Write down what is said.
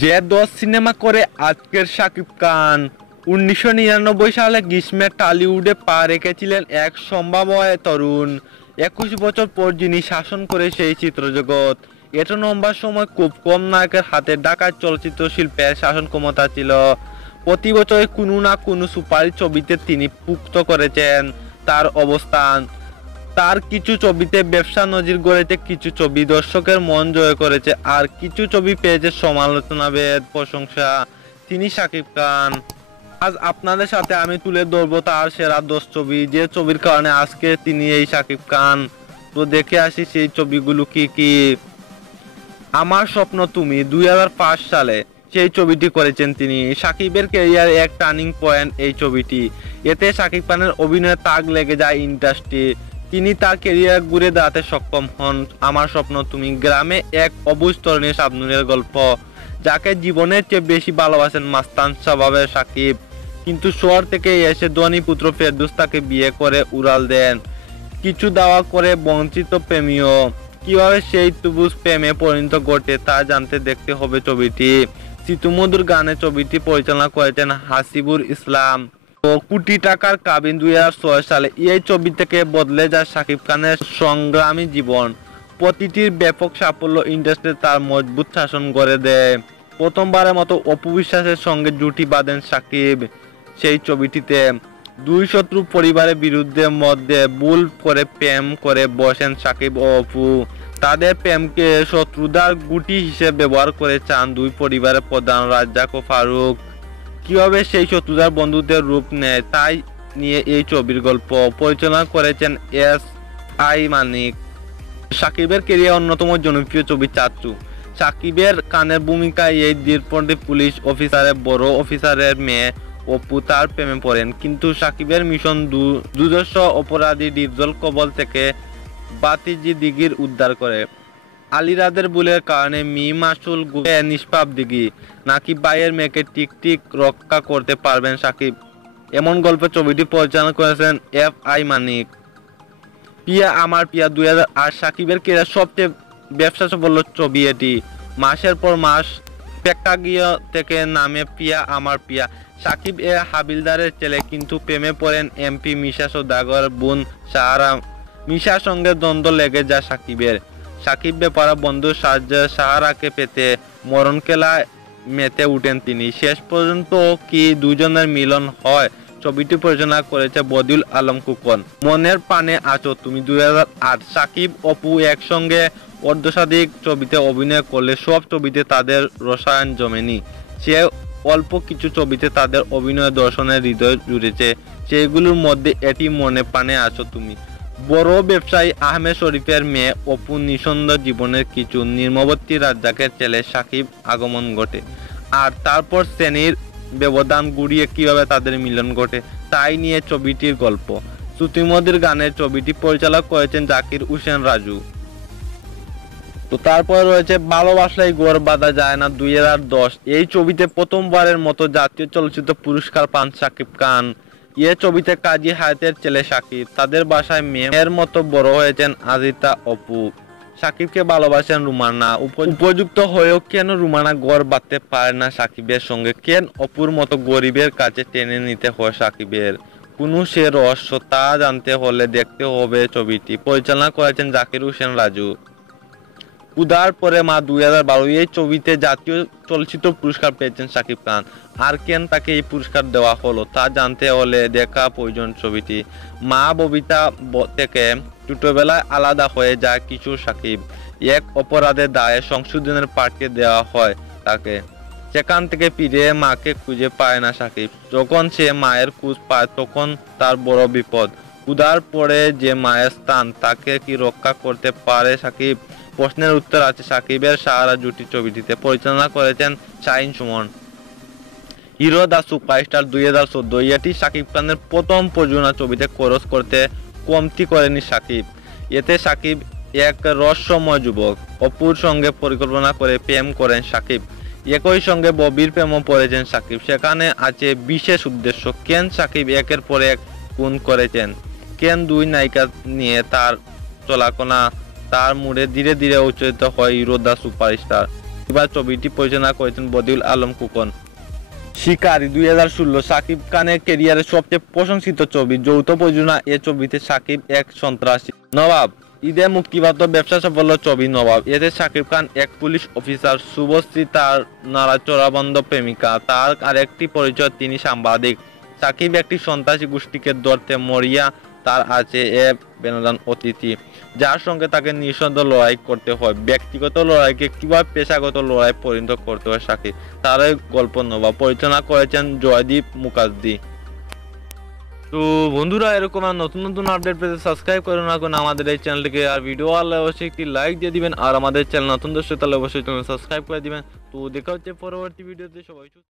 যে 10 সিনেমা করে আজকের শাকিব খান 1999 সালে গ্রীষ্মের টলিউডে পা রেখেছিলেন এক সম্ভাবনাময় তরুণ। 21 বছর পর যিনি শাসন করে সেই চিত্রজগৎ। এত লম্বা সময় খুব কম নায়কের হাতে ঢাকার চলচ্চিত্র শিল্পের শাসন ক্ষমতা ছিল। প্রতি বছর কোনো না কোনো সুপারহিট ছবিতে তিনি পুক্ত করেছেন তার অবস্থান। তার কিছু ছবিতে ব্যবসা নজির গড়েছে, কিছু ছবি দর্শকের মন জয় করেছে, আর কিছু ছবি পেয়েছে সমালোচনাভেদ প্রশংসা। তিনি শাকিব খান। আজ আপনাদের সাথে আমি তুলে ধরবো তার সেরা 10 ছবি, যে ছবির কারণে আজকে তিনি এই শাকিব খান। তো দেখে আসি সেই ছবিগুলো কি কি। আমার স্বপ্ন তুমি 2005 সালে সেই ছবিটি করেছেন তিনি। শাকিবের ক্যারিয়ার এক টার্নিং পয়েন্ট এই ছবিটি। এতে শাকিব খানের অভিনয়ে তাক লেগে যায় ইন্ডাস্ট্রি। তিনি তার ক্যারিয়ার ঘুরে দাঁড়াতে সক্ষম হন। আমার স্বপ্ন তুমি গ্রামে এক অবুঝ তরুণী শাবনূরের গল্প, যাকে জীবনের চেয়ে বেশি ভালোবাসেন মাস্তান স্বভাবের শাকিব। কিন্তু শহর থেকে এসে ধনী পুত্র ফেরদৌস তাকে বিয়ে করে উড়াল দেন। কিছু দাওয়া করে বঞ্চিত প্রেমীও। কিভাবে সেই তুবুজ প্রেমে পরিণত ঘটে তা জানতে দেখতে হবে ছবিটি। সিতুমধুর গানে ছবিটি পরিচালনা করেছেন হাসিবুর ইসলাম। তো কোটি টাকার কাবিন 2006 সালে এই ছবি থেকে বদলে যায় শাকিব খানের সংগ্রামী জীবন। প্রতিটির ব্যাপক সাফল্য ইন্ডাস্ট্রিতে তার মজবুত শাসন গড়ে দেয়। প্রথমবারের মতো অপু বিশ্বাসের সঙ্গে জুটি বাঁধেন শাকিব সেই ছবিটিতে। দুই শত্রু পরিবারের বিরুদ্ধে মধ্যে ভুল করে প্রেম করে বসেন শাকিব ও অপু। তাদের প্রেমকে শত্রুতার গুটি হিসেবে ব্যবহার করে চান দুই পরিবারের প্রধান রাজ্জাক ও ফারুক। কিভাবে সেই শত্রুতার বন্ধুত্বের রূপ নেয় তাই নিয়ে এই ছবির গল্প। পরিচালনা করেছেন এস.আই. মানিক। শাকিবের ক্যারিয়ার অন্যতম জনপ্রিয় ছবি চাচ্চু। শাকিবের খানের ভূমিকায় এই দৃঢ়প্রতিজ্ঞ পুলিশ অফিসারের বড় অফিসারের মেয়ে অপু তার প্রেমে পড়েন। কিন্তু শাকিবের মিশন দুর্ধর্ষ অপরাধী ডিপজল কবল থেকে বাতিজি দিঘির উদ্ধার করে। আলিরাদের ভুলের কারণে মাসুল নিষ্পাপ দিঘি, নাকি ভাইয়ের মেয়েকে টিক রক্ষা করতে পারবেন শাকিব? এমন গল্পের ছবিটি পরিচালনা করেছেন এফ.আই. মানিক। পিয়া আমার পিয়া 2008 শাকিবের ক্যারিয়ার সবচেয়ে ব্যবসা সফল ছবি এটি। মাসের পর মাস প্রেক্ষাগৃহ থেকে নামে পিয়া আমার পিয়া। শাকিব এ হাবিলদারের ছেলে, কিন্তু প্রেমে পড়েন এমপি মিশা সওদাগর বোন সাহারা। মিশার সঙ্গে দ্বন্দ্ব লেগে যায় শাকিবের। শাকিব বেপারা বন্ধু সাহারাকে পেতে মরণ খেলায় মেতে উঠেন তিনি। শেষ পর্যন্ত কি দুজনের মিলন হয়? ছবিটি পরিচালনা করেছে বদিউল আলম খোকন। মনের পানে আছো তুমি 2008। শাকিব অপু একসঙ্গে অর্ধশতাধিক ছবিতে অভিনয় করলে সব ছবিতে তাদের রসায়ন জমেনি। সে অল্প কিছু ছবিতে তাদের অভিনয় দর্শনের হৃদয় জুড়েছে। সেগুলোর মধ্যে এটি মনে প্রাণে আছো তুমি। বড় ব্যবসায়ী আহমেদ শরীফের মেয়ে অপু নিঃসন্দ জীবনের কিছু নির্মবর্তী রাজ্জাকের ছেলে শাকিব আগমন ঘটে। আর তারপর শ্রেণীর ব্যবধান গুড়িয়ে কিভাবে তাদের মিলন ঘটে তাই নিয়ে ছবিটির গল্প। শ্রুতিমধুর গানের ছবিটি পরিচালনা করেছেন জাকির হোসেন রাজু। তো তারপর রয়েছে ভালোবাসলেই ঘর বাঁধা যায় না 2010। এই ছবিতে প্রথমবারের মতো জাতীয় চলচ্চিত্র পুরস্কার পান শাকিব খান। এ ছবিতে কাজী হায়াতের ছেলে শাকিব। তাদের বাসায় মেয়ের মতো বড় হয়েছেন আজিতা অপু। শাকিবকে ভালোবাসেন রুমানা। উপযুক্ত হয়েও কেন রুমানা ঘর বাঁধতে পারে না শাকিবের সঙ্গে? কেন অপুর মতো গরিবের কাছে টেনে নিতে হয় শাকিবের? কোনো সে রহস্য তা জানতে হলে দেখতে হবে ছবিটি। পরিচালনা করেছেন জাকির হোসেন রাজু। উদার পরে মা 2012। এই ছবিতে জাতীয় চলচ্চিত্র পুরস্কার পেয়েছেন শাকিব খান। আর কেন তাকে এই পুরস্কার দেওয়া হলো তা জানতে হলে দেখা প্রয়োজন ছবিটি। মা ববিতা থেকে ছোটবেলায় আলাদা হয়ে যায় কিশোর শাকিব। এক অপরাধের দায়ে সংশোধনের পাঠিয়ে দেওয়া হয় তাকে। সেখান থেকে ফিরে মাকে খুঁজে পায় না শাকিব। যখন সে মায়ের খোঁজ পায় তখন তার বড় বিপদ। উদার পরে যে মায়ের স্থান তাকে কি রক্ষা করতে পারে শাকিব? প্রশ্নের উত্তর আছে শাকিবের সাহারা জুটি ছবিটিতে। পরিচালনা করেছেন শাহিন সুমন। হিরো দা সুপারস্টার 2014। এটি শাকিব খানের প্রথম প্রযোজনা ছবিতে খরচ করতে কমতি করেনি শাকিব। এতে শাকিব এক রহস্যময় যুবক অপুর সঙ্গে পরিকল্পনা করে প্রেম করেন শাকিব। একই সঙ্গে ববির প্রেমও পড়েছেন শাকিব। সেখানে আছে বিশেষ উদ্দেশ্য। কেন শাকিব একের পর এক খুন করেছেন? কেন দুই নায়িকা নিয়ে তার চলাকনা? তার মুড়ে ধীরে ধীরে উচ্চারিত হয় হিরো দা সুপারস্টার। এবার ছবিটি পরিচালনা করেছেন বদিউল আলম খোকন। শিকারী 2016 শাকিব খানের ক্যারিয়ারের সবচেয়ে প্রশংসিত ছবি, যৌথ প্রযোজনা। এ ছবিতে শাকিব এক সন্ত্রাসী। নবাব ঈদে মুক্তিপ্রাপ্ত ব্যবসা সাফল্য ছবি নবাব। এতে শাকিব খান এক পুলিশ অফিসার, শুভশ্রী তার নাড়াচড়াবন্ধ প্রেমিকা। তার আরেকটি পরিচয় তিনি সাংবাদিক। শাকিব একটি সন্ত্রাসী গোষ্ঠীকে ধরতে মরিয়া। তার আছে এক বেনজান অতিথি, যার সঙ্গে তাকে নিঃশব্দ লড়াই করতে হয়। ব্যক্তিগত লড়াইকে কিভাবে পেশাগত লড়াই পরিণত করতে হয় শাকিব, তার গল্প নবাব। পরিচালনা করেছেন জয়দীপ মুখার্জি। তো বন্ধুরা, এরকম আর নতুন নতুন আপডেট পেতে সাবস্ক্রাইব করুন রাখুন আমাদের এই চ্যানেলটিকে। আর ভিডিও ভালো অবশ্যই একটি লাইক দিয়ে দিবেন। আর আমাদের চ্যানেল নতুন দর্শক তাহলে অবশ্যই সাবস্ক্রাইব করে দিবেন। তো দেখা হচ্ছে পরবর্তী ভিডিওতে। সবাই